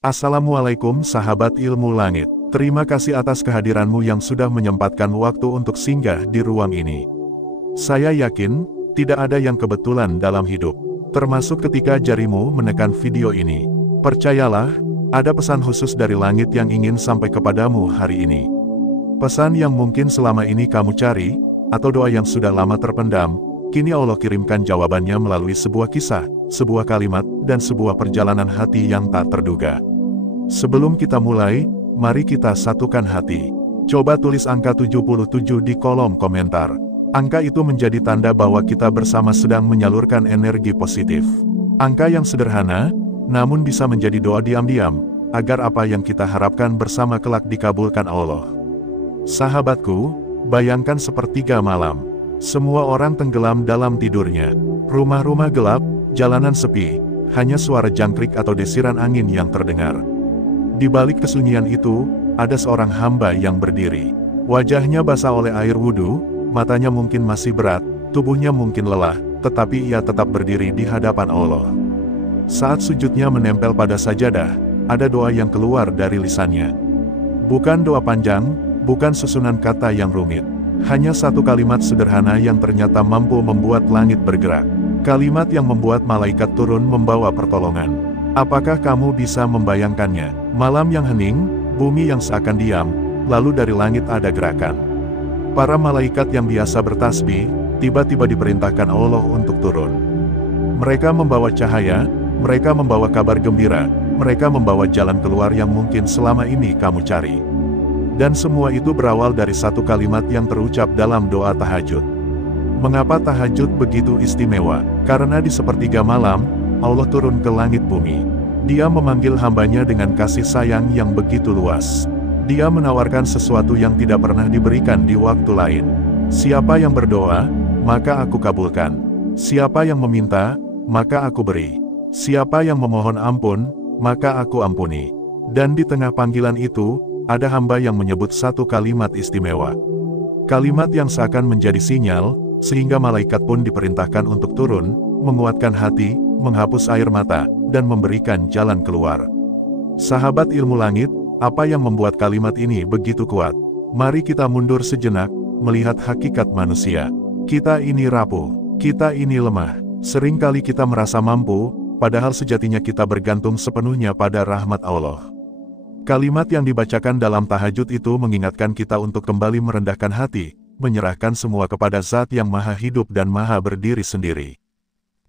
Assalamualaikum sahabat ilmu langit. Terima kasih atas kehadiranmu yang sudah menyempatkan waktu untuk singgah di ruang ini. Saya yakin, tidak ada yang kebetulan dalam hidup. Termasuk ketika jarimu menekan video ini. Percayalah, ada pesan khusus dari langit yang ingin sampai kepadamu hari ini. Pesan yang mungkin selama ini kamu cari, atau doa yang sudah lama terpendam, kini Allah kirimkan jawabannya melalui sebuah kisah, sebuah kalimat, dan sebuah perjalanan hati yang tak terduga. Sebelum kita mulai, mari kita satukan hati. Coba tulis angka 77 di kolom komentar. Angka itu menjadi tanda bahwa kita bersama sedang menyalurkan energi positif. Angka yang sederhana, namun bisa menjadi doa diam-diam, agar apa yang kita harapkan bersama kelak dikabulkan Allah. Sahabatku, bayangkan sepertiga malam. Semua orang tenggelam dalam tidurnya. Rumah-rumah gelap, jalanan sepi, hanya suara jangkrik atau desiran angin yang terdengar. Di balik kesunyian itu, ada seorang hamba yang berdiri. Wajahnya basah oleh air wudhu, matanya mungkin masih berat, tubuhnya mungkin lelah, tetapi ia tetap berdiri di hadapan Allah. Saat sujudnya menempel pada sajadah, ada doa yang keluar dari lisannya. Bukan doa panjang, bukan susunan kata yang rumit. Hanya satu kalimat sederhana yang ternyata mampu membuat langit bergerak. Kalimat yang membuat malaikat turun membawa pertolongan. Apakah kamu bisa membayangkannya? Malam yang hening, bumi yang seakan diam, lalu dari langit ada gerakan. Para malaikat yang biasa bertasbih, tiba-tiba diperintahkan Allah untuk turun. Mereka membawa cahaya, mereka membawa kabar gembira, mereka membawa jalan keluar yang mungkin selama ini kamu cari. Dan semua itu berawal dari satu kalimat yang terucap dalam doa tahajud. Mengapa tahajud begitu istimewa? Karena di sepertiga malam, Allah turun ke langit bumi. Dia memanggil hambanya dengan kasih sayang yang begitu luas. Dia menawarkan sesuatu yang tidak pernah diberikan di waktu lain. Siapa yang berdoa, maka aku kabulkan. Siapa yang meminta, maka aku beri. Siapa yang memohon ampun, maka aku ampuni. Dan di tengah panggilan itu, ada hamba yang menyebut satu kalimat istimewa. Kalimat yang seakan menjadi sinyal, sehingga malaikat pun diperintahkan untuk turun, menguatkan hati, menghapus air mata, dan memberikan jalan keluar. Sahabat ilmu langit, apa yang membuat kalimat ini begitu kuat? Mari kita mundur sejenak, melihat hakikat manusia. Kita ini rapuh, kita ini lemah. Seringkali kita merasa mampu, padahal sejatinya kita bergantung sepenuhnya pada rahmat Allah. Kalimat yang dibacakan dalam tahajud itu mengingatkan kita untuk kembali merendahkan hati, menyerahkan semua kepada Zat yang Maha Hidup dan Maha Berdiri sendiri.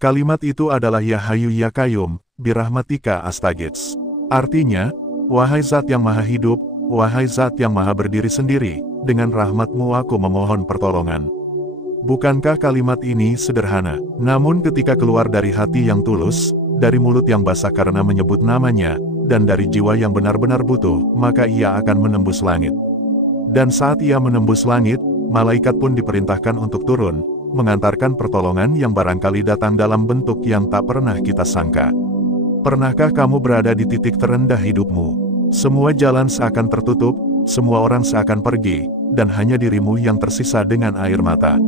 Kalimat itu adalah Ya Hayyu Ya Qayyum, birahmatika astaghits. Artinya, wahai Zat yang Maha Hidup, wahai Zat yang Maha Berdiri sendiri, dengan rahmat-Mu aku memohon pertolongan. Bukankah kalimat ini sederhana? Namun ketika keluar dari hati yang tulus, dari mulut yang basah karena menyebut namanya, dan dari jiwa yang benar-benar butuh, maka ia akan menembus langit. Dan saat ia menembus langit, malaikat pun diperintahkan untuk turun, mengantarkan pertolongan yang barangkali datang dalam bentuk yang tak pernah kita sangka. Pernahkah kamu berada di titik terendah hidupmu? Semua jalan seakan tertutup, semua orang seakan pergi, dan hanya dirimu yang tersisa dengan air mata.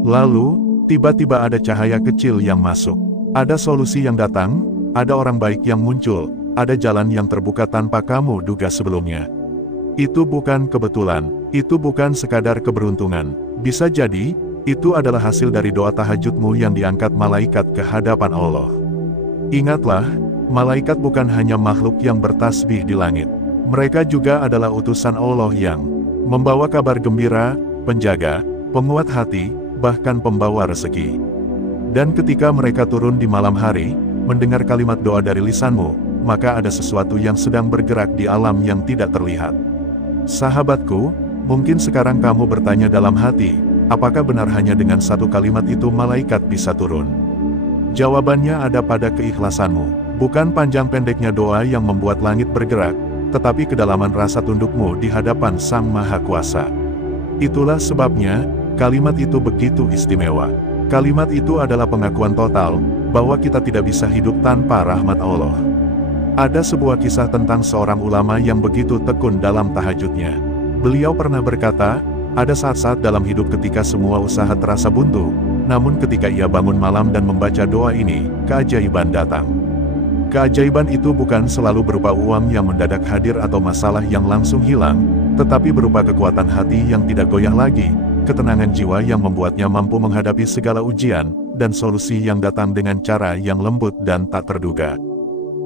Lalu, tiba-tiba ada cahaya kecil yang masuk. Ada solusi yang datang, ada orang baik yang muncul, ada jalan yang terbuka tanpa kamu duga sebelumnya. Itu bukan kebetulan, itu bukan sekadar keberuntungan. Bisa jadi, itu adalah hasil dari doa tahajudmu yang diangkat malaikat ke hadapan Allah. Ingatlah, malaikat bukan hanya makhluk yang bertasbih di langit. Mereka juga adalah utusan Allah yang membawa kabar gembira, penjaga, penguat hati, bahkan pembawa rezeki. Dan ketika mereka turun di malam hari, mendengar kalimat doa dari lisanmu, maka ada sesuatu yang sedang bergerak di alam yang tidak terlihat. Sahabatku, mungkin sekarang kamu bertanya dalam hati, apakah benar hanya dengan satu kalimat itu malaikat bisa turun? Jawabannya ada pada keikhlasanmu. Bukan panjang pendeknya doa yang membuat langit bergerak, tetapi kedalaman rasa tundukmu di hadapan Sang Maha Kuasa. Itulah sebabnya, kalimat itu begitu istimewa. Kalimat itu adalah pengakuan total, bahwa kita tidak bisa hidup tanpa rahmat Allah. Ada sebuah kisah tentang seorang ulama yang begitu tekun dalam tahajudnya. Beliau pernah berkata, ada saat-saat dalam hidup ketika semua usaha terasa buntu, namun ketika ia bangun malam dan membaca doa ini, keajaiban datang. Keajaiban itu bukan selalu berupa uang yang mendadak hadir atau masalah yang langsung hilang, tetapi berupa kekuatan hati yang tidak goyah lagi, ketenangan jiwa yang membuatnya mampu menghadapi segala ujian, dan solusi yang datang dengan cara yang lembut dan tak terduga.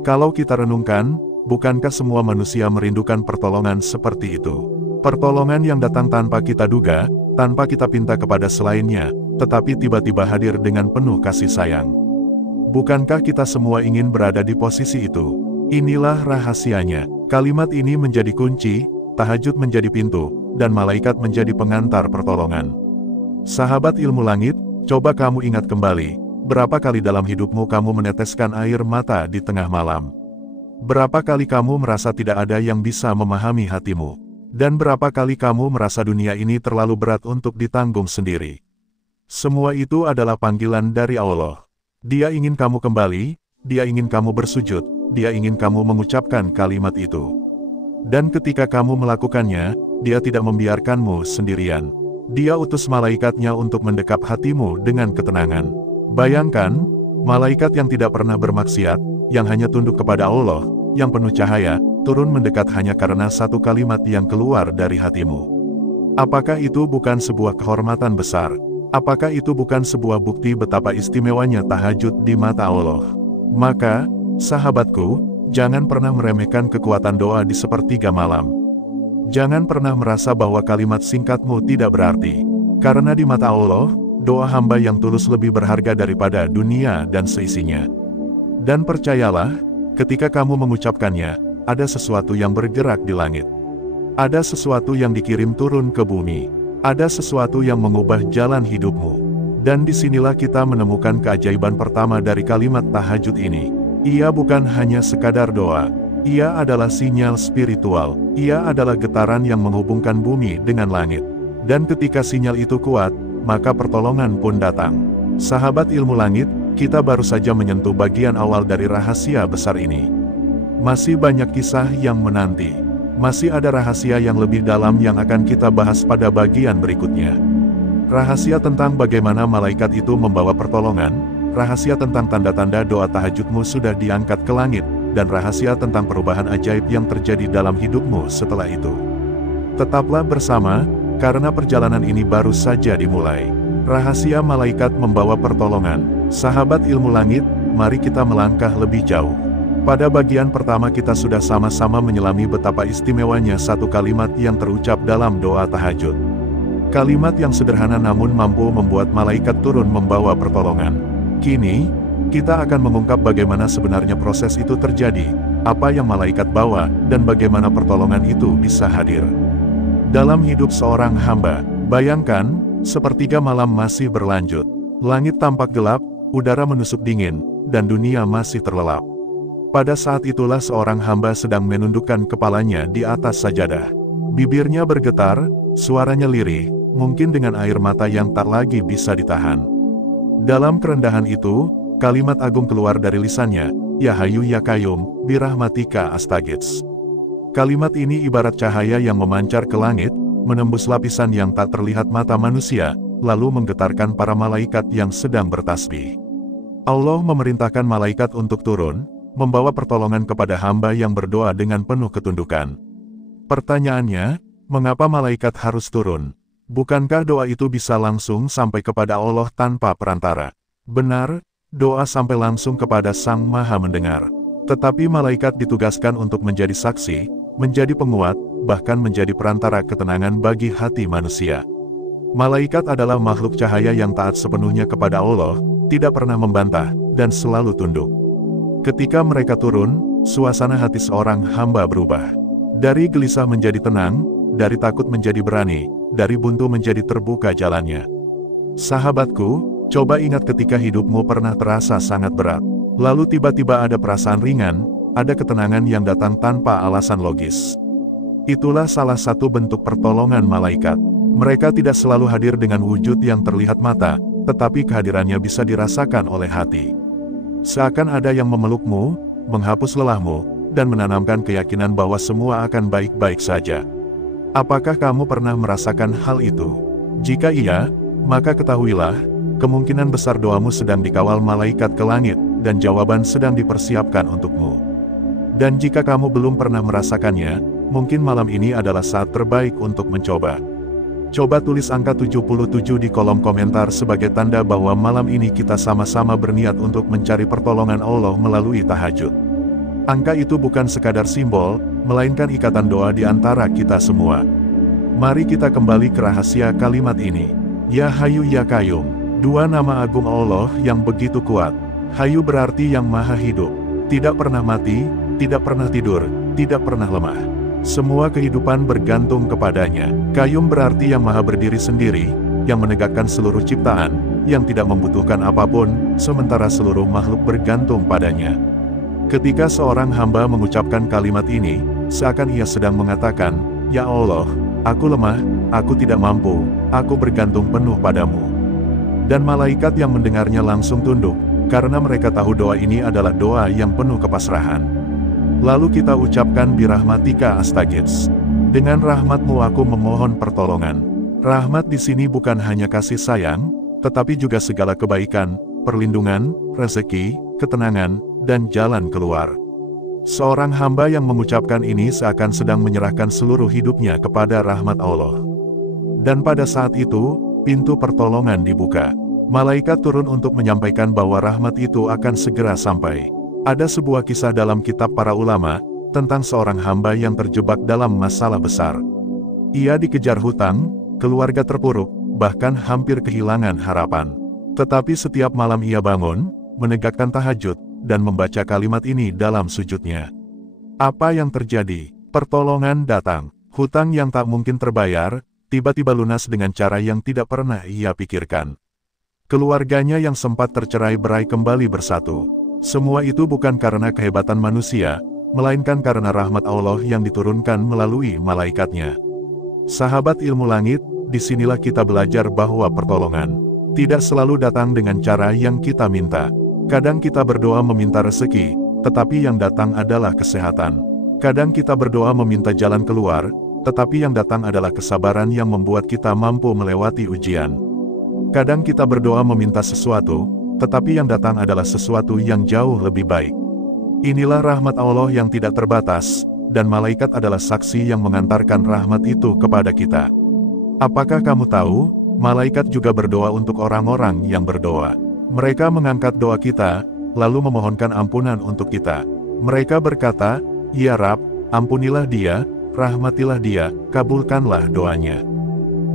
Kalau kita renungkan, bukankah semua manusia merindukan pertolongan seperti itu? Pertolongan yang datang tanpa kita duga, tanpa kita pinta kepada selainnya, tetapi tiba-tiba hadir dengan penuh kasih sayang. Bukankah kita semua ingin berada di posisi itu? Inilah rahasianya. Kalimat ini menjadi kunci, tahajud menjadi pintu, dan malaikat menjadi pengantar pertolongan. Sahabat ilmu langit, coba kamu ingat kembali, berapa kali dalam hidupmu kamu meneteskan air mata di tengah malam? Berapa kali kamu merasa tidak ada yang bisa memahami hatimu? Dan berapa kali kamu merasa dunia ini terlalu berat untuk ditanggung sendiri? Semua itu adalah panggilan dari Allah. Dia ingin kamu kembali, Dia ingin kamu bersujud, Dia ingin kamu mengucapkan kalimat itu. Dan ketika kamu melakukannya, Dia tidak membiarkanmu sendirian. Dia utus malaikatnya untuk mendekap hatimu dengan ketenangan. Bayangkan, malaikat yang tidak pernah bermaksiat, yang hanya tunduk kepada Allah, yang penuh cahaya, turun mendekat hanya karena satu kalimat yang keluar dari hatimu. Apakah itu bukan sebuah kehormatan besar? Apakah itu bukan sebuah bukti betapa istimewanya tahajud di mata Allah? Maka, sahabatku, jangan pernah meremehkan kekuatan doa di sepertiga malam. Jangan pernah merasa bahwa kalimat singkatmu tidak berarti. Karena di mata Allah, doa hamba yang tulus lebih berharga daripada dunia dan seisinya. Dan percayalah, ketika kamu mengucapkannya, ada sesuatu yang bergerak di langit. Ada sesuatu yang dikirim turun ke bumi. Ada sesuatu yang mengubah jalan hidupmu. Dan disinilah kita menemukan keajaiban pertama dari kalimat tahajud ini. Ia bukan hanya sekadar doa. Ia adalah sinyal spiritual. Ia adalah getaran yang menghubungkan bumi dengan langit. Dan ketika sinyal itu kuat, maka pertolongan pun datang. Sahabat ilmu langit, kita baru saja menyentuh bagian awal dari rahasia besar ini. Masih banyak kisah yang menanti. Masih ada rahasia yang lebih dalam yang akan kita bahas pada bagian berikutnya. Rahasia tentang bagaimana malaikat itu membawa pertolongan, rahasia tentang tanda-tanda doa tahajudmu sudah diangkat ke langit, dan rahasia tentang perubahan ajaib yang terjadi dalam hidupmu setelah itu. Tetaplah bersama, karena perjalanan ini baru saja dimulai. Rahasia malaikat membawa pertolongan. Sahabat ilmu langit, mari kita melangkah lebih jauh. Pada bagian pertama kita sudah sama-sama menyelami betapa istimewanya satu kalimat yang terucap dalam doa tahajud. Kalimat yang sederhana namun mampu membuat malaikat turun membawa pertolongan. Kini, kita akan mengungkap bagaimana sebenarnya proses itu terjadi, apa yang malaikat bawa, dan bagaimana pertolongan itu bisa hadir. Dalam hidup seorang hamba, bayangkan, sepertiga malam masih berlanjut. Langit tampak gelap, udara menusuk dingin, dan dunia masih terlelap. Pada saat itulah seorang hamba sedang menundukkan kepalanya di atas sajadah. Bibirnya bergetar, suaranya lirih, mungkin dengan air mata yang tak lagi bisa ditahan. Dalam kerendahan itu, kalimat agung keluar dari lisannya, "Ya Hayyu Ya Qayyum, birahmatika astaghits." Kalimat ini ibarat cahaya yang memancar ke langit, menembus lapisan yang tak terlihat mata manusia, lalu menggetarkan para malaikat yang sedang bertasbih. Allah memerintahkan malaikat untuk turun, membawa pertolongan kepada hamba yang berdoa dengan penuh ketundukan. Pertanyaannya, mengapa malaikat harus turun? Bukankah doa itu bisa langsung sampai kepada Allah tanpa perantara? Benar, doa sampai langsung kepada Sang Maha Mendengar. Tetapi malaikat ditugaskan untuk menjadi saksi, menjadi penguat, bahkan menjadi perantara ketenangan bagi hati manusia. Malaikat adalah makhluk cahaya yang taat sepenuhnya kepada Allah, tidak pernah membantah, dan selalu tunduk. Ketika mereka turun, suasana hati seorang hamba berubah. Dari gelisah menjadi tenang, dari takut menjadi berani, dari buntu menjadi terbuka jalannya. Sahabatku, coba ingat ketika hidupmu pernah terasa sangat berat. Lalu tiba-tiba ada perasaan ringan, ada ketenangan yang datang tanpa alasan logis. Itulah salah satu bentuk pertolongan malaikat. Mereka tidak selalu hadir dengan wujud yang terlihat mata, tetapi kehadirannya bisa dirasakan oleh hati. Seakan ada yang memelukmu, menghapus lelahmu, dan menanamkan keyakinan bahwa semua akan baik-baik saja. Apakah kamu pernah merasakan hal itu? Jika iya, maka ketahuilah, kemungkinan besar doamu sedang dikawal malaikat ke langit, dan jawaban sedang dipersiapkan untukmu. Dan jika kamu belum pernah merasakannya, mungkin malam ini adalah saat terbaik untuk mencoba. Coba tulis angka 77 di kolom komentar sebagai tanda bahwa malam ini kita sama-sama berniat untuk mencari pertolongan Allah melalui tahajud. Angka itu bukan sekadar simbol, melainkan ikatan doa di antara kita semua. Mari kita kembali ke rahasia kalimat ini. Ya Hayu Ya Qayyum, dua nama agung Allah yang begitu kuat. Hayu berarti yang maha hidup, tidak pernah mati, tidak pernah tidur, tidak pernah lemah. Semua kehidupan bergantung kepadanya. Qayyum berarti yang maha berdiri sendiri, yang menegakkan seluruh ciptaan, yang tidak membutuhkan apapun, sementara seluruh makhluk bergantung padanya. Ketika seorang hamba mengucapkan kalimat ini, seakan ia sedang mengatakan, Ya Allah, aku lemah, aku tidak mampu, aku bergantung penuh padamu. Dan malaikat yang mendengarnya langsung tunduk, karena mereka tahu doa ini adalah doa yang penuh kepasrahan. Lalu kita ucapkan birahmatika astaghits. Dengan rahmatmu aku memohon pertolongan. Rahmat di sini bukan hanya kasih sayang, tetapi juga segala kebaikan, perlindungan, rezeki, ketenangan, dan jalan keluar. Seorang hamba yang mengucapkan ini seakan sedang menyerahkan seluruh hidupnya kepada rahmat Allah. Dan pada saat itu, pintu pertolongan dibuka. Malaikat turun untuk menyampaikan bahwa rahmat itu akan segera sampai. Ada sebuah kisah dalam kitab para ulama, tentang seorang hamba yang terjebak dalam masalah besar. Ia dikejar hutang, keluarga terpuruk, bahkan hampir kehilangan harapan. Tetapi setiap malam ia bangun, menegakkan tahajud, dan membaca kalimat ini dalam sujudnya. Apa yang terjadi? Pertolongan datang. Hutang yang tak mungkin terbayar, tiba-tiba lunas dengan cara yang tidak pernah ia pikirkan. Keluarganya yang sempat tercerai-berai kembali bersatu. Semua itu bukan karena kehebatan manusia, melainkan karena rahmat Allah yang diturunkan melalui malaikatnya. Sahabat ilmu langit, disinilah kita belajar bahwa pertolongan tidak selalu datang dengan cara yang kita minta. Kadang kita berdoa meminta rezeki, tetapi yang datang adalah kesehatan. Kadang kita berdoa meminta jalan keluar, tetapi yang datang adalah kesabaran yang membuat kita mampu melewati ujian. Kadang kita berdoa meminta sesuatu, tetapi yang datang adalah sesuatu yang jauh lebih baik. Inilah rahmat Allah yang tidak terbatas, dan malaikat adalah saksi yang mengantarkan rahmat itu kepada kita. Apakah kamu tahu, malaikat juga berdoa untuk orang-orang yang berdoa. Mereka mengangkat doa kita, lalu memohonkan ampunan untuk kita. Mereka berkata, Ya Rab, ampunilah dia, rahmatilah dia, kabulkanlah doanya.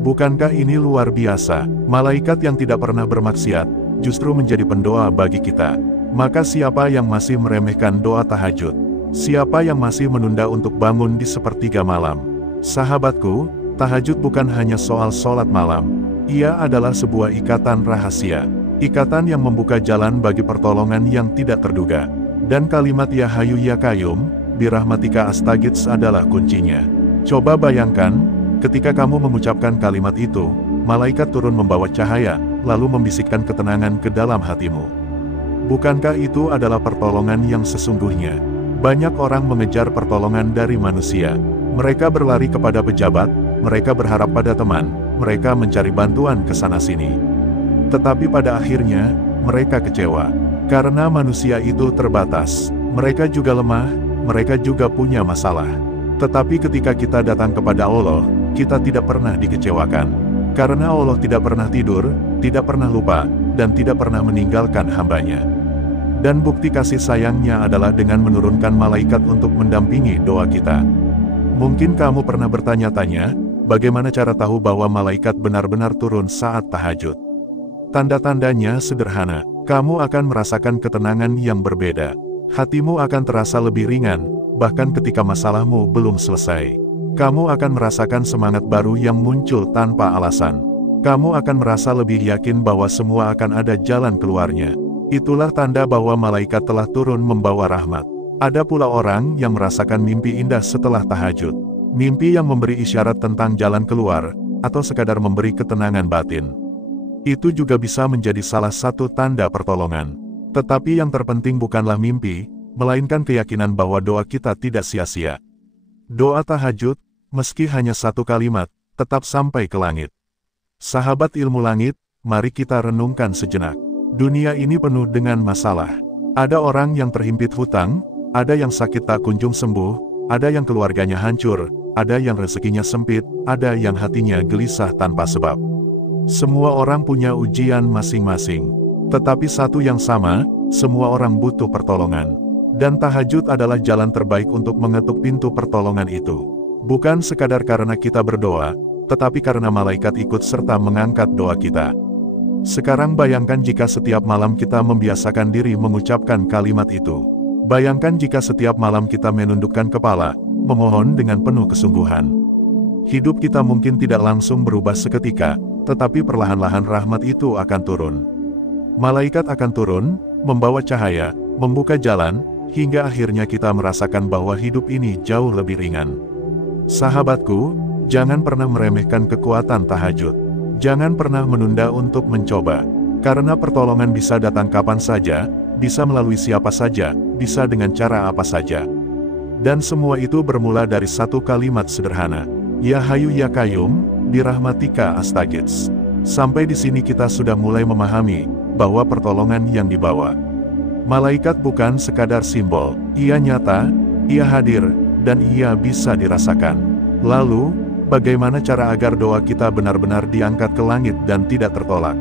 Bukankah ini luar biasa? Malaikat yang tidak pernah bermaksiat, justru menjadi pendoa bagi kita. Maka siapa yang masih meremehkan doa tahajud? Siapa yang masih menunda untuk bangun di sepertiga malam? Sahabatku, tahajud bukan hanya soal sholat malam. Ia adalah sebuah ikatan rahasia. Ikatan yang membuka jalan bagi pertolongan yang tidak terduga. Dan kalimat Ya Hayu Ya Qayyum, birahmatika astaghits adalah kuncinya. Coba bayangkan, ketika kamu mengucapkan kalimat itu, malaikat turun membawa cahaya, lalu membisikkan ketenangan ke dalam hatimu. Bukankah itu adalah pertolongan yang sesungguhnya? Banyak orang mengejar pertolongan dari manusia. Mereka berlari kepada pejabat, mereka berharap pada teman, mereka mencari bantuan ke sana-sini. Tetapi pada akhirnya, mereka kecewa. Karena manusia itu terbatas. Mereka juga lemah, mereka juga punya masalah. Tetapi ketika kita datang kepada Allah, kita tidak pernah dikecewakan. Karena Allah tidak pernah tidur, tidak pernah lupa, dan tidak pernah meninggalkan hambanya. Dan bukti kasih sayangnya adalah dengan menurunkan malaikat untuk mendampingi doa kita. Mungkin kamu pernah bertanya-tanya, bagaimana cara tahu bahwa malaikat benar-benar turun saat tahajud? Tanda-tandanya sederhana, kamu akan merasakan ketenangan yang berbeda. Hatimu akan terasa lebih ringan, bahkan ketika masalahmu belum selesai. Kamu akan merasakan semangat baru yang muncul tanpa alasan. Kamu akan merasa lebih yakin bahwa semua akan ada jalan keluarnya. Itulah tanda bahwa malaikat telah turun membawa rahmat. Ada pula orang yang merasakan mimpi indah setelah tahajud. Mimpi yang memberi isyarat tentang jalan keluar, atau sekadar memberi ketenangan batin. Itu juga bisa menjadi salah satu tanda pertolongan. Tetapi yang terpenting bukanlah mimpi, melainkan keyakinan bahwa doa kita tidak sia-sia. Doa tahajud, meski hanya satu kalimat, tetap sampai ke langit. Sahabat ilmu langit, mari kita renungkan sejenak. Dunia ini penuh dengan masalah. Ada orang yang terhimpit hutang, ada yang sakit tak kunjung sembuh, ada yang keluarganya hancur, ada yang rezekinya sempit, ada yang hatinya gelisah tanpa sebab. Semua orang punya ujian masing-masing. Tetapi satu yang sama, semua orang butuh pertolongan. Dan tahajud adalah jalan terbaik untuk mengetuk pintu pertolongan itu. Bukan sekadar karena kita berdoa, tetapi karena malaikat ikut serta mengangkat doa kita. Sekarang bayangkan jika setiap malam kita membiasakan diri mengucapkan kalimat itu. Bayangkan jika setiap malam kita menundukkan kepala, memohon dengan penuh kesungguhan. Hidup kita mungkin tidak langsung berubah seketika, tetapi perlahan-lahan rahmat itu akan turun. Malaikat akan turun, membawa cahaya, membuka jalan, hingga akhirnya kita merasakan bahwa hidup ini jauh lebih ringan. Sahabatku, jangan pernah meremehkan kekuatan tahajud. Jangan pernah menunda untuk mencoba, karena pertolongan bisa datang kapan saja, bisa melalui siapa saja, bisa dengan cara apa saja. Dan semua itu bermula dari satu kalimat sederhana. Ya Hayu Ya Qayyum, birahmatika astaghits. Sampai di sini kita sudah mulai memahami bahwa pertolongan yang dibawa malaikat bukan sekadar simbol, ia nyata, ia hadir, dan ia bisa dirasakan. Lalu, bagaimana cara agar doa kita benar-benar diangkat ke langit dan tidak tertolak?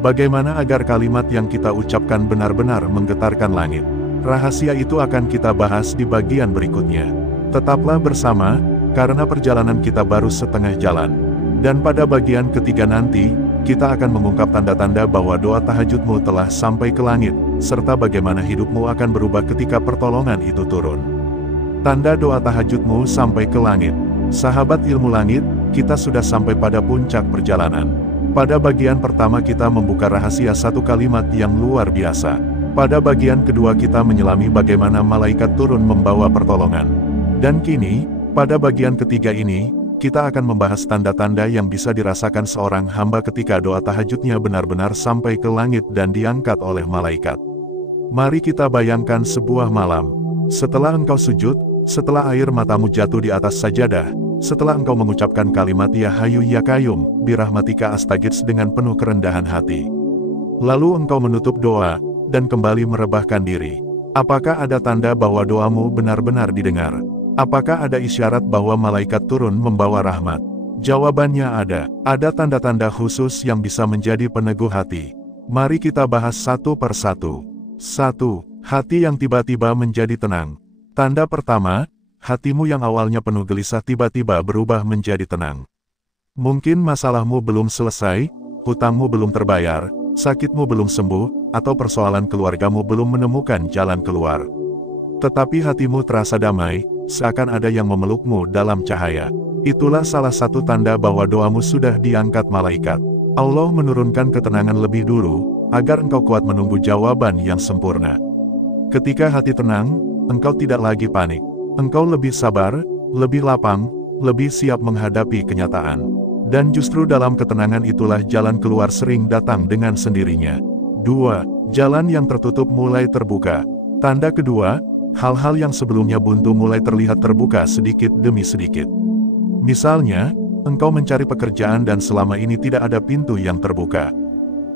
Bagaimana agar kalimat yang kita ucapkan benar-benar menggetarkan langit? Rahasia itu akan kita bahas di bagian berikutnya. Tetaplah bersama, karena perjalanan kita baru setengah jalan. Dan pada bagian ketiga nanti, kita akan mengungkap tanda-tanda bahwa doa tahajudmu telah sampai ke langit, serta bagaimana hidupmu akan berubah ketika pertolongan itu turun. Tanda doa tahajudmu sampai ke langit. Sahabat ilmu langit, kita sudah sampai pada puncak perjalanan. Pada bagian pertama kita membuka rahasia satu kalimat yang luar biasa. Pada bagian kedua kita menyelami bagaimana malaikat turun membawa pertolongan. Dan kini, pada bagian ketiga ini, kita akan membahas tanda-tanda yang bisa dirasakan seorang hamba ketika doa tahajudnya benar-benar sampai ke langit dan diangkat oleh malaikat. Mari kita bayangkan sebuah malam. Setelah engkau sujud, setelah air matamu jatuh di atas sajadah, setelah engkau mengucapkan kalimat Ya Hayu Ya Qayyum, birahmatika astaghits dengan penuh kerendahan hati. Lalu engkau menutup doa, dan kembali merebahkan diri. Apakah ada tanda bahwa doamu benar-benar didengar? Apakah ada isyarat bahwa malaikat turun membawa rahmat? Jawabannya ada. Ada tanda-tanda khusus yang bisa menjadi peneguh hati. Mari kita bahas satu persatu. 1. Hati yang tiba-tiba menjadi tenang. Tanda pertama, hatimu yang awalnya penuh gelisah tiba-tiba berubah menjadi tenang. Mungkin masalahmu belum selesai, hutangmu belum terbayar, sakitmu belum sembuh, atau persoalan keluargamu belum menemukan jalan keluar. Tetapi hatimu terasa damai, seakan ada yang memelukmu dalam cahaya. Itulah salah satu tanda bahwa doamu sudah diangkat malaikat. Allah menurunkan ketenangan lebih dulu, agar engkau kuat menunggu jawaban yang sempurna. Ketika hati tenang, engkau tidak lagi panik. Engkau lebih sabar, lebih lapang, lebih siap menghadapi kenyataan. Dan justru dalam ketenangan itulah jalan keluar sering datang dengan sendirinya. 2. Jalan yang tertutup mulai terbuka. Tanda kedua, hal-hal yang sebelumnya buntu mulai terlihat terbuka sedikit demi sedikit. Misalnya, engkau mencari pekerjaan dan selama ini tidak ada pintu yang terbuka.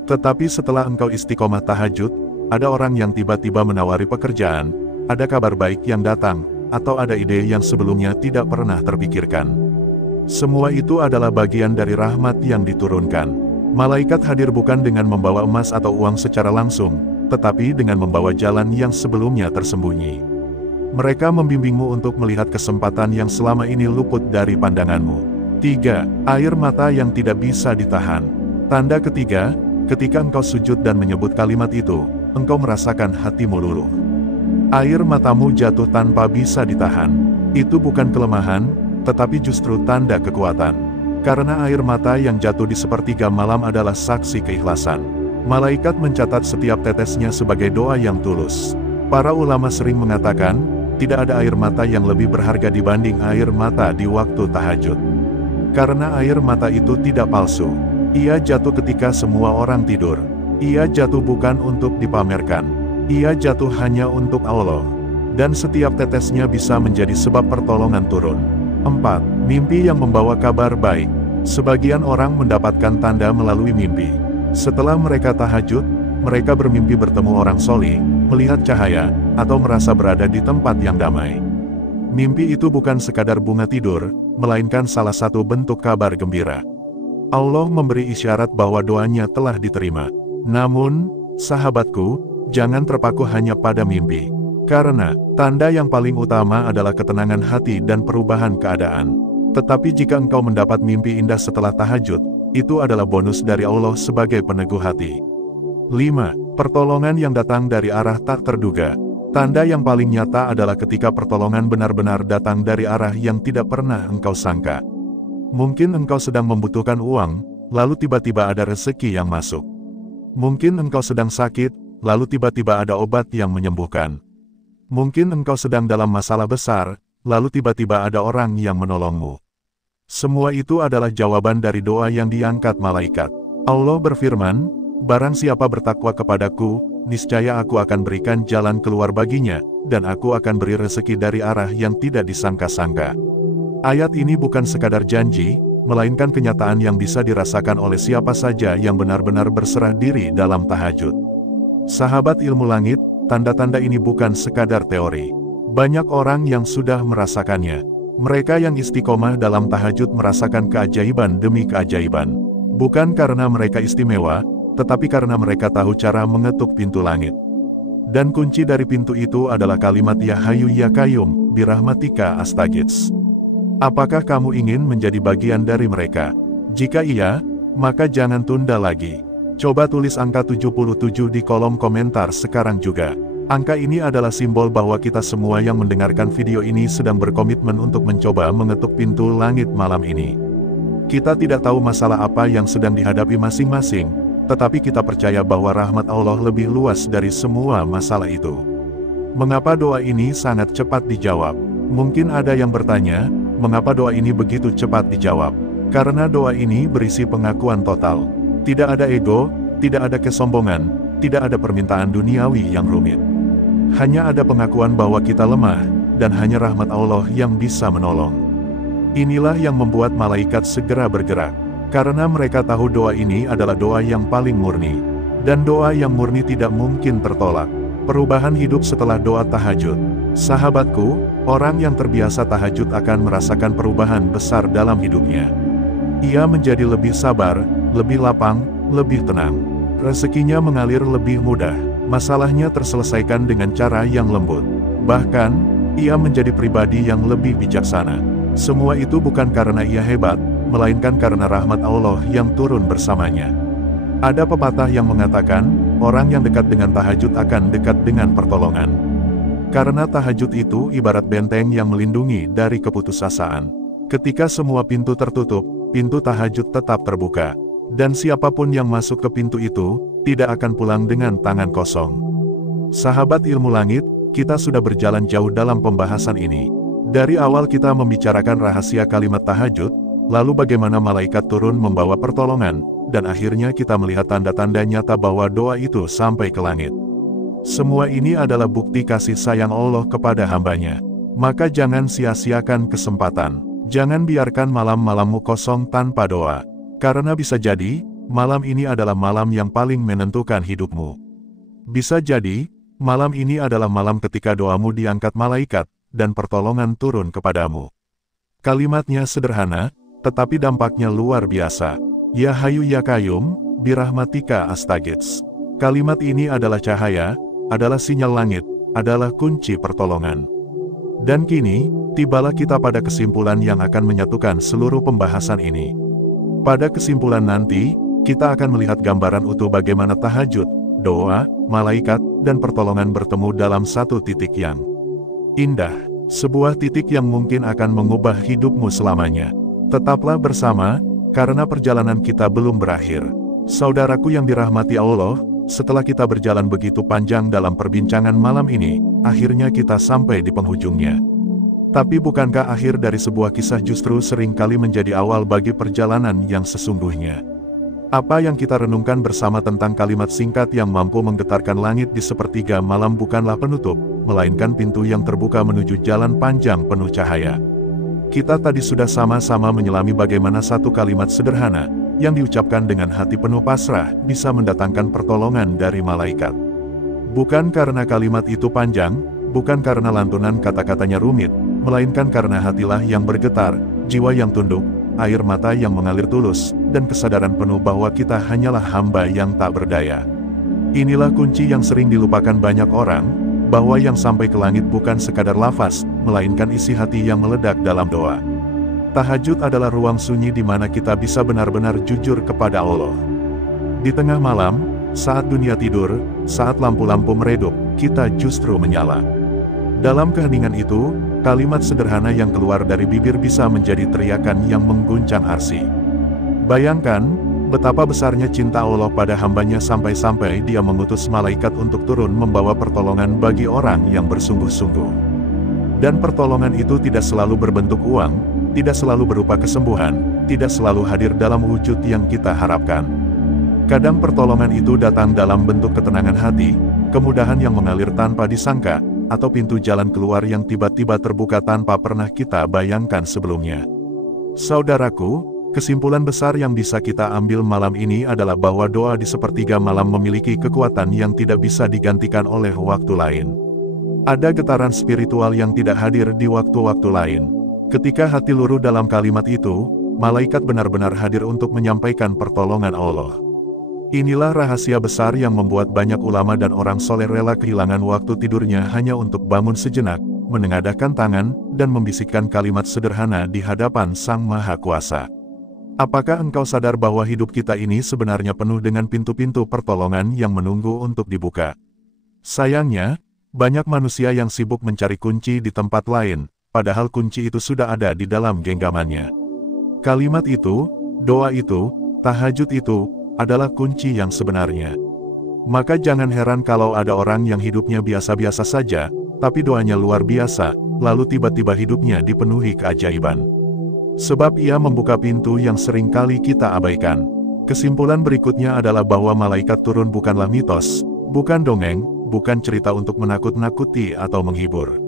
Tetapi setelah engkau istiqomah tahajud, ada orang yang tiba-tiba menawari pekerjaan, ada kabar baik yang datang, atau ada ide yang sebelumnya tidak pernah terpikirkan. Semua itu adalah bagian dari rahmat yang diturunkan. Malaikat hadir bukan dengan membawa emas atau uang secara langsung, tetapi dengan membawa jalan yang sebelumnya tersembunyi. Mereka membimbingmu untuk melihat kesempatan yang selama ini luput dari pandanganmu. 3. Air mata yang tidak bisa ditahan. Tanda ketiga, ketika engkau sujud dan menyebut kalimat itu, engkau merasakan hatimu luluh. Air matamu jatuh tanpa bisa ditahan. Itu bukan kelemahan, tetapi justru tanda kekuatan. Karena air mata yang jatuh di sepertiga malam adalah saksi keikhlasan. Malaikat mencatat setiap tetesnya sebagai doa yang tulus. Para ulama sering mengatakan, tidak ada air mata yang lebih berharga dibanding air mata di waktu tahajud. Karena air mata itu tidak palsu. Ia jatuh ketika semua orang tidur. Ia jatuh bukan untuk dipamerkan. Ia jatuh hanya untuk Allah. Dan setiap tetesnya bisa menjadi sebab pertolongan turun. 4. Mimpi yang membawa kabar baik. Sebagian orang mendapatkan tanda melalui mimpi. Setelah mereka tahajud, mereka bermimpi bertemu orang soleh, melihat cahaya, atau merasa berada di tempat yang damai. Mimpi itu bukan sekadar bunga tidur, melainkan salah satu bentuk kabar gembira. Allah memberi isyarat bahwa doanya telah diterima. Namun, sahabatku, jangan terpaku hanya pada mimpi. Karena, tanda yang paling utama adalah ketenangan hati dan perubahan keadaan. Tetapi jika engkau mendapat mimpi indah setelah tahajud, itu adalah bonus dari Allah sebagai peneguh hati. 5. Pertolongan yang datang dari arah tak terduga. Tanda yang paling nyata adalah ketika pertolongan benar-benar datang dari arah yang tidak pernah engkau sangka. Mungkin engkau sedang membutuhkan uang, lalu tiba-tiba ada rezeki yang masuk. Mungkin engkau sedang sakit, lalu tiba-tiba ada obat yang menyembuhkan. Mungkin engkau sedang dalam masalah besar, lalu tiba-tiba ada orang yang menolongmu. Semua itu adalah jawaban dari doa yang diangkat malaikat. Allah berfirman, "Barang siapa bertakwa kepadaku, niscaya aku akan berikan jalan keluar baginya, dan aku akan beri rezeki dari arah yang tidak disangka-sangka." Ayat ini bukan sekadar janji, melainkan kenyataan yang bisa dirasakan oleh siapa saja yang benar-benar berserah diri dalam tahajud. Sahabat ilmu langit, tanda-tanda ini bukan sekadar teori. Banyak orang yang sudah merasakannya. Mereka yang istiqomah dalam tahajud merasakan keajaiban demi keajaiban. Bukan karena mereka istimewa, tetapi karena mereka tahu cara mengetuk pintu langit. Dan kunci dari pintu itu adalah kalimat Ya Hayyu Ya Qayyum, birahmatika astaghits. Apakah kamu ingin menjadi bagian dari mereka? Jika iya, maka jangan tunda lagi. Coba tulis angka 77 di kolom komentar sekarang juga. Angka ini adalah simbol bahwa kita semua yang mendengarkan video ini sedang berkomitmen untuk mencoba mengetuk pintu langit malam ini. Kita tidak tahu masalah apa yang sedang dihadapi masing-masing, tetapi kita percaya bahwa rahmat Allah lebih luas dari semua masalah itu. Mengapa doa ini sangat cepat dijawab? Mungkin ada yang bertanya, mengapa doa ini begitu cepat dijawab? Karena doa ini berisi pengakuan total. Tidak ada ego, tidak ada kesombongan, tidak ada permintaan duniawi yang rumit. Hanya ada pengakuan bahwa kita lemah, dan hanya rahmat Allah yang bisa menolong. Inilah yang membuat malaikat segera bergerak, karena mereka tahu doa ini adalah doa yang paling murni. Dan doa yang murni tidak mungkin tertolak. Perubahan hidup setelah doa tahajud. Sahabatku, orang yang terbiasa tahajud akan merasakan perubahan besar dalam hidupnya. Ia menjadi lebih sabar, lebih lapang, lebih tenang. Rezekinya mengalir lebih mudah. Masalahnya terselesaikan dengan cara yang lembut. Bahkan, ia menjadi pribadi yang lebih bijaksana. Semua itu bukan karena ia hebat, melainkan karena rahmat Allah yang turun bersamanya. Ada pepatah yang mengatakan, orang yang dekat dengan tahajud akan dekat dengan pertolongan. Karena tahajud itu ibarat benteng yang melindungi dari keputusasaan. Ketika semua pintu tertutup, pintu tahajud tetap terbuka. Dan siapapun yang masuk ke pintu itu, tidak akan pulang dengan tangan kosong. Sahabat ilmu langit, kita sudah berjalan jauh dalam pembahasan ini. Dari awal kita membicarakan rahasia kalimat tahajud, lalu bagaimana malaikat turun membawa pertolongan, dan akhirnya kita melihat tanda-tanda nyata bahwa doa itu sampai ke langit. Semua ini adalah bukti kasih sayang Allah kepada hambanya. Maka jangan sia-siakan kesempatan. Jangan biarkan malam-malammu kosong tanpa doa. Karena bisa jadi, malam ini adalah malam yang paling menentukan hidupmu. Bisa jadi, malam ini adalah malam ketika doamu diangkat malaikat, dan pertolongan turun kepadamu. Kalimatnya sederhana, tetapi dampaknya luar biasa. Ya Hayyu Ya Qayyum, birahmatika astaghits. Kalimat ini adalah cahaya, adalah sinyal langit, adalah kunci pertolongan. Dan kini, tibalah kita pada kesimpulan yang akan menyatukan seluruh pembahasan ini. Pada kesimpulan nanti, kita akan melihat gambaran utuh bagaimana tahajud, doa, malaikat, dan pertolongan bertemu dalam satu titik yang indah. Sebuah titik yang mungkin akan mengubah hidupmu selamanya. Tetaplah bersama, karena perjalanan kita belum berakhir. Saudaraku yang dirahmati Allah, setelah kita berjalan begitu panjang dalam perbincangan malam ini, akhirnya kita sampai di penghujungnya. Tapi bukankah akhir dari sebuah kisah justru seringkali menjadi awal bagi perjalanan yang sesungguhnya? Apa yang kita renungkan bersama tentang kalimat singkat yang mampu menggetarkan langit di sepertiga malam bukanlah penutup, melainkan pintu yang terbuka menuju jalan panjang penuh cahaya. Kita tadi sudah sama-sama menyelami bagaimana satu kalimat sederhana, yang diucapkan dengan hati penuh pasrah, bisa mendatangkan pertolongan dari malaikat. Bukan karena kalimat itu panjang, bukan karena lantunan kata-katanya rumit, melainkan karena hatilah yang bergetar, jiwa yang tunduk, air mata yang mengalir tulus, dan kesadaran penuh bahwa kita hanyalah hamba yang tak berdaya. Inilah kunci yang sering dilupakan banyak orang, bahwa yang sampai ke langit bukan sekadar lafaz, melainkan isi hati yang meledak dalam doa. Tahajud adalah ruang sunyi di mana kita bisa benar-benar jujur kepada Allah. Di tengah malam, saat dunia tidur, saat lampu-lampu meredup, kita justru menyala. Dalam keheningan itu, kalimat sederhana yang keluar dari bibir bisa menjadi teriakan yang mengguncang arsy. Bayangkan, betapa besarnya cinta Allah pada hambanya sampai-sampai Dia mengutus malaikat untuk turun membawa pertolongan bagi orang yang bersungguh-sungguh. Dan pertolongan itu tidak selalu berbentuk uang, tidak selalu berupa kesembuhan, tidak selalu hadir dalam wujud yang kita harapkan. Kadang pertolongan itu datang dalam bentuk ketenangan hati, kemudahan yang mengalir tanpa disangka, atau pintu jalan keluar yang tiba-tiba terbuka tanpa pernah kita bayangkan sebelumnya. Saudaraku, kesimpulan besar yang bisa kita ambil malam ini adalah bahwa doa di sepertiga malam memiliki kekuatan yang tidak bisa digantikan oleh waktu lain. Ada getaran spiritual yang tidak hadir di waktu-waktu lain. Ketika hati luruh dalam kalimat itu, malaikat benar-benar hadir untuk menyampaikan pertolongan Allah. Inilah rahasia besar yang membuat banyak ulama dan orang soleh rela kehilangan waktu tidurnya hanya untuk bangun sejenak, menengadahkan tangan, dan membisikkan kalimat sederhana di hadapan Sang Maha Kuasa. Apakah engkau sadar bahwa hidup kita ini sebenarnya penuh dengan pintu-pintu pertolongan yang menunggu untuk dibuka? Sayangnya, banyak manusia yang sibuk mencari kunci di tempat lain, padahal kunci itu sudah ada di dalam genggamannya. Kalimat itu, doa itu, tahajud itu, adalah kunci yang sebenarnya. Maka jangan heran kalau ada orang yang hidupnya biasa-biasa saja, tapi doanya luar biasa, lalu tiba-tiba hidupnya dipenuhi keajaiban. Sebab ia membuka pintu yang sering kali kita abaikan. Kesimpulan berikutnya adalah bahwa malaikat turun bukanlah mitos, bukan dongeng, bukan cerita untuk menakut-nakuti atau menghibur.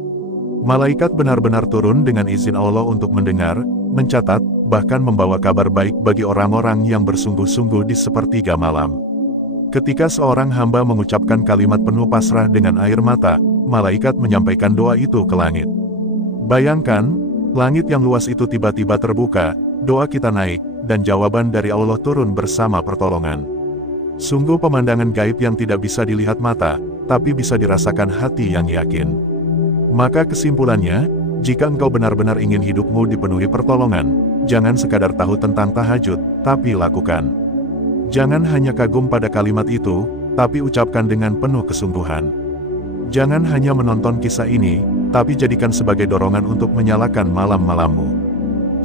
Malaikat benar-benar turun dengan izin Allah untuk mendengar, mencatat, bahkan membawa kabar baik bagi orang-orang yang bersungguh-sungguh di sepertiga malam. Ketika seorang hamba mengucapkan kalimat penuh pasrah dengan air mata, malaikat menyampaikan doa itu ke langit. Bayangkan, langit yang luas itu tiba-tiba terbuka, doa kita naik, dan jawaban dari Allah turun bersama pertolongan. Sungguh pemandangan gaib yang tidak bisa dilihat mata, tapi bisa dirasakan hati yang yakin. Maka kesimpulannya, jika engkau benar-benar ingin hidupmu dipenuhi pertolongan, jangan sekadar tahu tentang tahajud, tapi lakukan. Jangan hanya kagum pada kalimat itu, tapi ucapkan dengan penuh kesungguhan. Jangan hanya menonton kisah ini, tapi jadikan sebagai dorongan untuk menyalakan malam-malammu.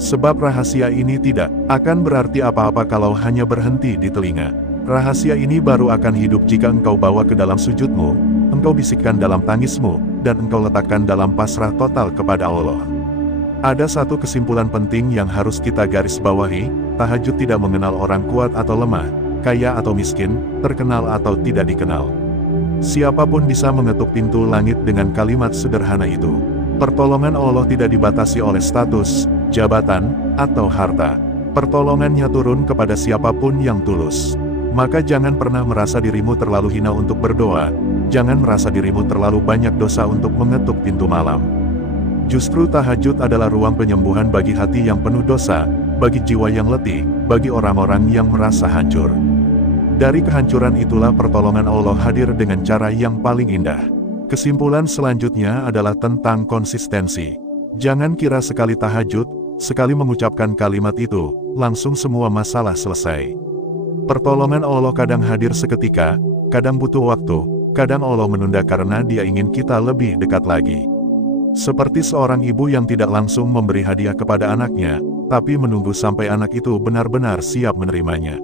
Sebab rahasia ini tidak akan berarti apa-apa kalau hanya berhenti di telinga. Rahasia ini baru akan hidup jika engkau bawa ke dalam sujudmu, engkau bisikkan dalam tangismu, dan engkau letakkan dalam pasrah total kepada Allah. Ada satu kesimpulan penting yang harus kita garis bawahi, tahajud tidak mengenal orang kuat atau lemah, kaya atau miskin, terkenal atau tidak dikenal. Siapapun bisa mengetuk pintu langit dengan kalimat sederhana itu. Pertolongan Allah tidak dibatasi oleh status, jabatan, atau harta. Pertolongannya turun kepada siapapun yang tulus. Maka jangan pernah merasa dirimu terlalu hina untuk berdoa, jangan merasa dirimu terlalu banyak dosa untuk mengetuk pintu malam. Justru tahajud adalah ruang penyembuhan bagi hati yang penuh dosa, bagi jiwa yang letih, bagi orang-orang yang merasa hancur. Dari kehancuran itulah pertolongan Allah hadir dengan cara yang paling indah. Kesimpulan selanjutnya adalah tentang konsistensi. Jangan kira sekali tahajud, sekali mengucapkan kalimat itu, langsung semua masalah selesai. Pertolongan Allah kadang hadir seketika, kadang butuh waktu, kadang Allah menunda karena Dia ingin kita lebih dekat lagi. Seperti seorang ibu yang tidak langsung memberi hadiah kepada anaknya, tapi menunggu sampai anak itu benar-benar siap menerimanya.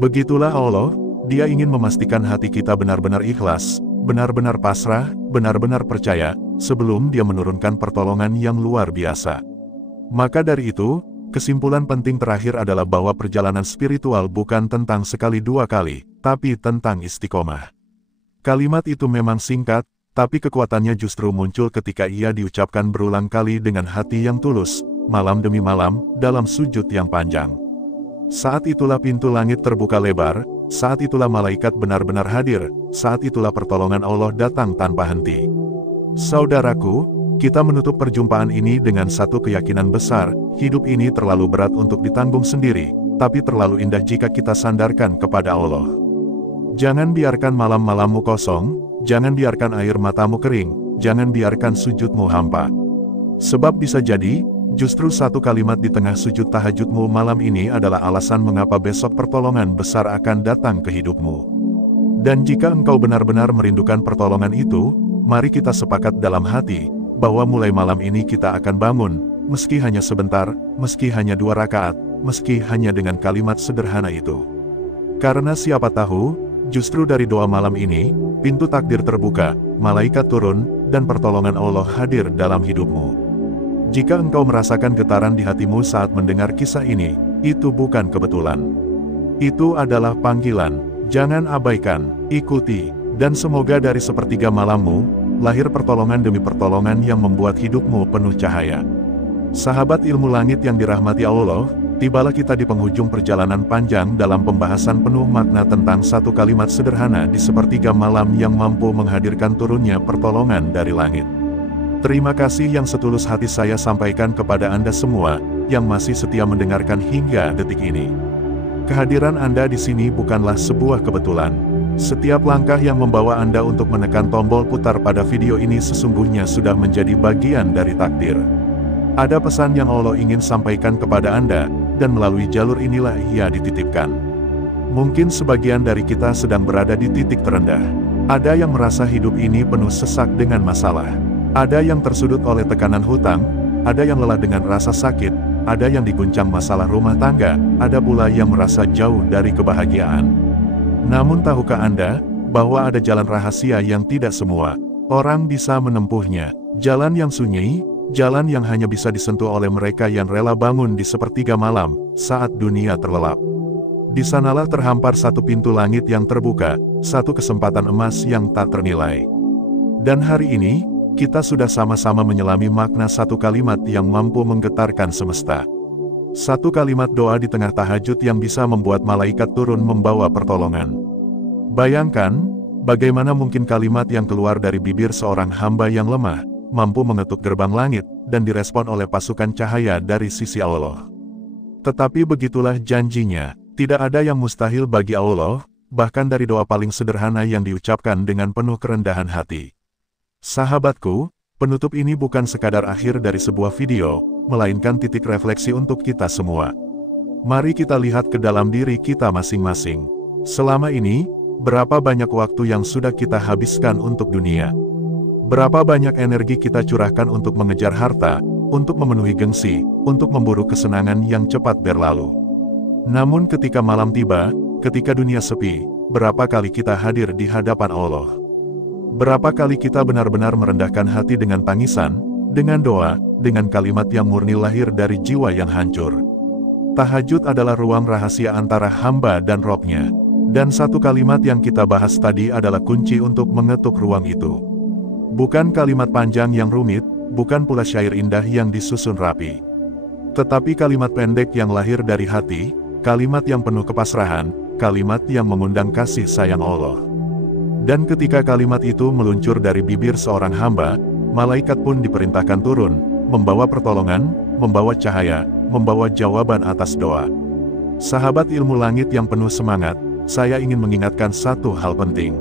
Begitulah Allah, Dia ingin memastikan hati kita benar-benar ikhlas, benar-benar pasrah, benar-benar percaya, sebelum Dia menurunkan pertolongan yang luar biasa. Maka dari itu, kesimpulan penting terakhir adalah bahwa perjalanan spiritual bukan tentang sekali dua kali, tapi tentang istiqomah. Kalimat itu memang singkat, tapi kekuatannya justru muncul ketika ia diucapkan berulang kali dengan hati yang tulus, malam demi malam, dalam sujud yang panjang. Saat itulah pintu langit terbuka lebar, saat itulah malaikat benar-benar hadir, saat itulah pertolongan Allah datang tanpa henti. Saudaraku, kita menutup perjumpaan ini dengan satu keyakinan besar, hidup ini terlalu berat untuk ditanggung sendiri, tapi terlalu indah jika kita sandarkan kepada Allah. Jangan biarkan malam-malammu kosong, jangan biarkan air matamu kering, jangan biarkan sujudmu hampa. Sebab bisa jadi, justru satu kalimat di tengah sujud tahajudmu malam ini adalah alasan mengapa besok pertolongan besar akan datang ke hidupmu. Dan jika engkau benar-benar merindukan pertolongan itu, mari kita sepakat dalam hati, bahwa mulai malam ini kita akan bangun, meski hanya sebentar, meski hanya 2 rakaat, meski hanya dengan kalimat sederhana itu. Karena siapa tahu, justru dari doa malam ini, pintu takdir terbuka, malaikat turun, dan pertolongan Allah hadir dalam hidupmu. Jika engkau merasakan getaran di hatimu saat mendengar kisah ini, itu bukan kebetulan. Itu adalah panggilan, jangan abaikan, ikuti, dan semoga dari sepertiga malammu, lahir pertolongan demi pertolongan yang membuat hidupmu penuh cahaya. Sahabat ilmu langit yang dirahmati Allah, tibalah kita di penghujung perjalanan panjang dalam pembahasan penuh makna tentang satu kalimat sederhana di sepertiga malam yang mampu menghadirkan turunnya pertolongan dari langit. Terima kasih yang setulus hati saya sampaikan kepada Anda semua, yang masih setia mendengarkan hingga detik ini. Kehadiran Anda di sini bukanlah sebuah kebetulan. Setiap langkah yang membawa Anda untuk menekan tombol putar pada video ini sesungguhnya sudah menjadi bagian dari takdir. Ada pesan yang Allah ingin sampaikan kepada Anda, dan melalui jalur inilah ia dititipkan. Mungkin sebagian dari kita sedang berada di titik terendah. Ada yang merasa hidup ini penuh sesak dengan masalah. Ada yang tersudut oleh tekanan hutang, ada yang lelah dengan rasa sakit, ada yang diguncang masalah rumah tangga, ada pula yang merasa jauh dari kebahagiaan. Namun tahukah Anda, bahwa ada jalan rahasia yang tidak semua orang bisa menempuhnya, jalan yang sunyi, jalan yang hanya bisa disentuh oleh mereka yang rela bangun di sepertiga malam, saat dunia terlelap. Di sanalah terhampar satu pintu langit yang terbuka, satu kesempatan emas yang tak ternilai. Dan hari ini, kita sudah sama-sama menyelami makna satu kalimat yang mampu menggetarkan semesta. Satu kalimat doa di tengah tahajud yang bisa membuat malaikat turun membawa pertolongan. Bayangkan, bagaimana mungkin kalimat yang keluar dari bibir seorang hamba yang lemah, mampu mengetuk gerbang langit, dan direspon oleh pasukan cahaya dari sisi Allah. Tetapi begitulah janjinya, tidak ada yang mustahil bagi Allah, bahkan dari doa paling sederhana yang diucapkan dengan penuh kerendahan hati. Sahabatku, penutup ini bukan sekadar akhir dari sebuah video, melainkan titik refleksi untuk kita semua. Mari kita lihat ke dalam diri kita masing-masing. Selama ini, berapa banyak waktu yang sudah kita habiskan untuk dunia? Berapa banyak energi kita curahkan untuk mengejar harta, untuk memenuhi gengsi, untuk memburu kesenangan yang cepat berlalu? Namun ketika malam tiba, ketika dunia sepi, berapa kali kita hadir di hadapan Allah? Berapa kali kita benar-benar merendahkan hati dengan tangisan, dengan doa, dengan kalimat yang murni lahir dari jiwa yang hancur? Tahajud adalah ruang rahasia antara hamba dan Robnya. Dan satu kalimat yang kita bahas tadi adalah kunci untuk mengetuk ruang itu. Bukan kalimat panjang yang rumit, bukan pula syair indah yang disusun rapi. Tetapi kalimat pendek yang lahir dari hati, kalimat yang penuh kepasrahan, kalimat yang mengundang kasih sayang Allah. Dan ketika kalimat itu meluncur dari bibir seorang hamba, malaikat pun diperintahkan turun, membawa pertolongan, membawa cahaya, membawa jawaban atas doa. Sahabat ilmu langit yang penuh semangat, saya ingin mengingatkan satu hal penting.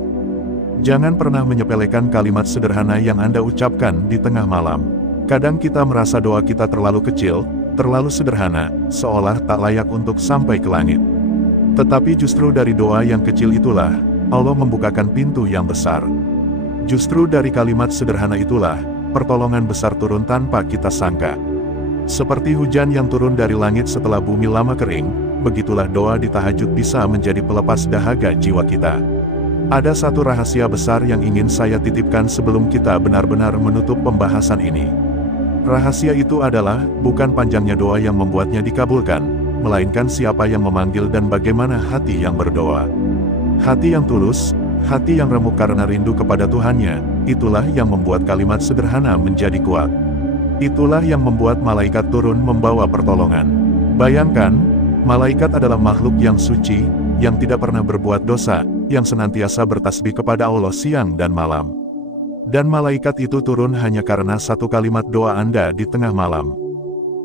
Jangan pernah menyepelekan kalimat sederhana yang Anda ucapkan di tengah malam. Kadang kita merasa doa kita terlalu kecil, terlalu sederhana, seolah tak layak untuk sampai ke langit. Tetapi justru dari doa yang kecil itulah, Allah membukakan pintu yang besar. Justru dari kalimat sederhana itulah, pertolongan besar turun tanpa kita sangka. Seperti hujan yang turun dari langit setelah bumi lama kering, begitulah doa di tahajud bisa menjadi pelepas dahaga jiwa kita. Ada satu rahasia besar yang ingin saya titipkan sebelum kita benar-benar menutup pembahasan ini. Rahasia itu adalah, bukan panjangnya doa yang membuatnya dikabulkan, melainkan siapa yang memanggil dan bagaimana hati yang berdoa. Hati yang tulus, hati yang remuk karena rindu kepada Tuhannya, itulah yang membuat kalimat sederhana menjadi kuat. Itulah yang membuat malaikat turun membawa pertolongan. Bayangkan, malaikat adalah makhluk yang suci, yang tidak pernah berbuat dosa, yang senantiasa bertasbih kepada Allah siang dan malam. Dan malaikat itu turun hanya karena satu kalimat doa Anda di tengah malam.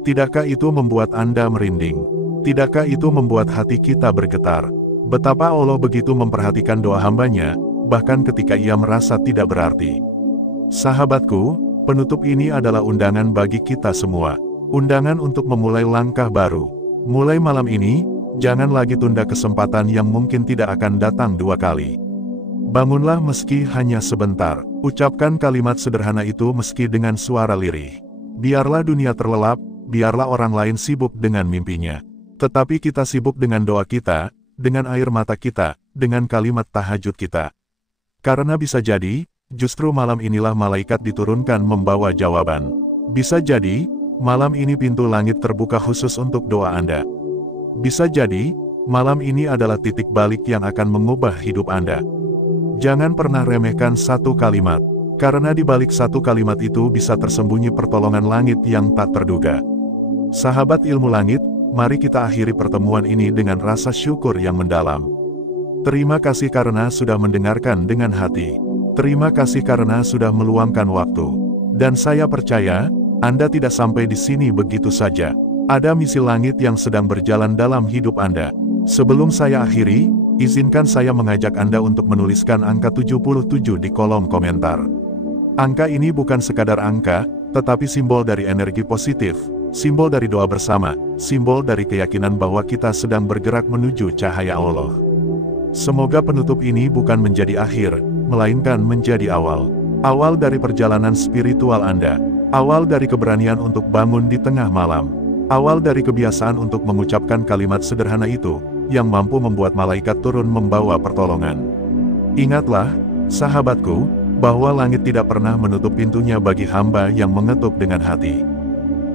Tidakkah itu membuat Anda merinding? Tidakkah itu membuat hati kita bergetar? Betapa Allah begitu memperhatikan doa hambanya, bahkan ketika ia merasa tidak berarti. Sahabatku, penutup ini adalah undangan bagi kita semua. Undangan untuk memulai langkah baru. Mulai malam ini, jangan lagi tunda kesempatan yang mungkin tidak akan datang dua kali. Bangunlah meski hanya sebentar. Ucapkan kalimat sederhana itu meski dengan suara lirih. Biarlah dunia terlelap, biarlah orang lain sibuk dengan mimpinya. Tetapi kita sibuk dengan doa kita, dengan air mata kita, dengan kalimat tahajud kita. Karena bisa jadi, justru malam inilah malaikat diturunkan membawa jawaban. Bisa jadi, malam ini pintu langit terbuka khusus untuk doa Anda. Bisa jadi, malam ini adalah titik balik yang akan mengubah hidup Anda. Jangan pernah remehkan satu kalimat, karena di balik satu kalimat itu bisa tersembunyi pertolongan langit yang tak terduga. Sahabat ilmu langit, mari kita akhiri pertemuan ini dengan rasa syukur yang mendalam. Terima kasih karena sudah mendengarkan dengan hati. Terima kasih karena sudah meluangkan waktu. Dan saya percaya, Anda tidak sampai di sini begitu saja. Ada misi langit yang sedang berjalan dalam hidup Anda. Sebelum saya akhiri, izinkan saya mengajak Anda untuk menuliskan angka 77 di kolom komentar. Angka ini bukan sekadar angka, tetapi simbol dari energi positif, simbol dari doa bersama, simbol dari keyakinan bahwa kita sedang bergerak menuju cahaya Allah. Semoga penutup ini bukan menjadi akhir, melainkan menjadi awal. Awal dari perjalanan spiritual Anda. Awal dari keberanian untuk bangun di tengah malam. Awal dari kebiasaan untuk mengucapkan kalimat sederhana itu, yang mampu membuat malaikat turun membawa pertolongan. Ingatlah, sahabatku, bahwa langit tidak pernah menutup pintunya bagi hamba yang mengetuk dengan hati.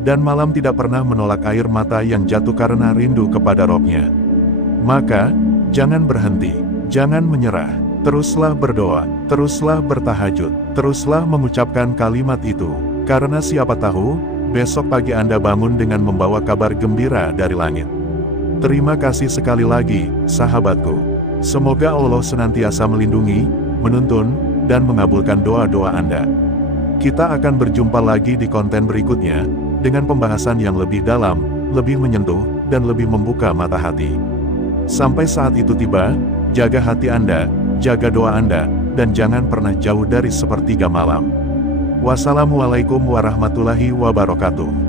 Dan malam tidak pernah menolak air mata yang jatuh karena rindu kepada Robnya. Maka, jangan berhenti, jangan menyerah, teruslah berdoa, teruslah bertahajud, teruslah mengucapkan kalimat itu, karena siapa tahu, besok pagi Anda bangun dengan membawa kabar gembira dari langit. Terima kasih sekali lagi, sahabatku. Semoga Allah senantiasa melindungi, menuntun, dan mengabulkan doa-doa Anda. Kita akan berjumpa lagi di konten berikutnya, dengan pembahasan yang lebih dalam, lebih menyentuh, dan lebih membuka mata hati. Sampai saat itu tiba, jaga hati Anda, jaga doa Anda, dan jangan pernah jauh dari sepertiga malam. Wassalamualaikum warahmatullahi wabarakatuh.